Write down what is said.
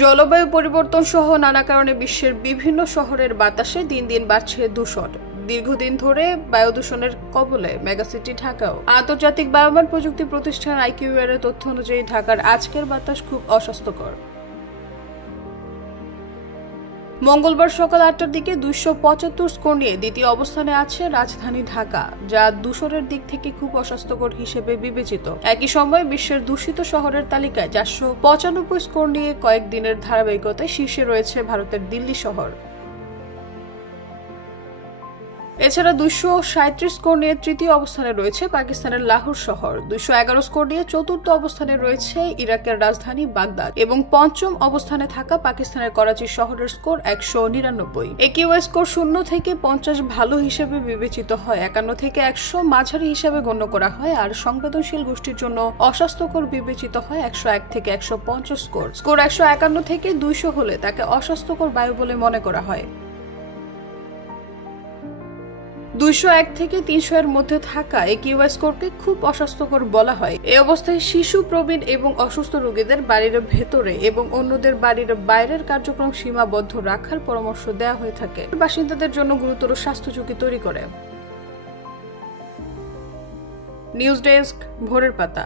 জলবায়ু পরিবর্তন সহ নানা কারণে বিশ্বের বিভিন্ন শহরের বাতাসে দিন দিন বাড়ছে দূষণ। দীর্ঘদিন ধরে বায়ু দূষণের কবলে মেগাসিটি ঢাকাও। আন্তর্জাতিক বায়ুমান প্রযুক্তি প্রতিষ্ঠান IQAir এর তথ্য অনুযায়ী ঢাকার আজকের বাতাস খুব অস্বাস্থ্যকর। মঙ্গলবার সকাল 8টার দিকে 275 স্কোর নিয়ে দ্বিতীয় অবস্থানে আছে রাজধানী ঢাকা, যা দূষণের দিক থেকে খুব অস্বাস্থ্যকর হিসেবে বিবেচিত। একই সময়ে বিশ্বের দূষিত শহরের তালিকায় 495 স্কোর নিয়ে কয়েকদিনের ধারাবাহিকতায় শীর্ষে রয়েছে ভারতের দিল্লি শহর। এছাড়া 237 স্কোর নিয়ে তৃতীয় অবস্থানে রয়েছে পাকিস্তানের লাহোর শহর, 211 স্কোর নিয়ে চতুর্থ অবস্থানে রয়েছে ইরাকের রাজধানী বাগদাদ এবং পঞ্চম অবস্থানে থাকা পাকিস্তানের করাচি শহরের স্কোর 199। AQI স্কোর 0 থেকে 50 ভালো হিসেবে বিবেচিত হয়, 51 থেকে 100 মাঝারি হিসেবে গণ্য করা হয়, আর সংবেদনশীল গোষ্ঠীর জন্য অস্বাস্থ্যকর বিবেচিত হয় 101 থেকে 150 স্কোর। 151 থেকে 200 হলে তাকে অস্বাস্থ্যকর বায়ু বলে মনে করা হয়। 201 থেকে 300 এর মধ্যে থাকা AQI স্কোরকে খুব অস্বাস্থ্যকর বলা হয়। এই অবস্থায় শিশু, প্রবীণ এবং অসুস্থ রোগীদের বাড়ির ভেতরে এবং অন্যদের বাড়ির বাইরের কার্যক্রম সীমাবদ্ধ রাখার পরামর্শ দেওয়া হয়ে থাকে, বাসিন্দাদের জন্য গুরুতর স্বাস্থ্য ঝুঁকি তৈরি করে। নিউজ ডেস্ক, ভোরের পাতা।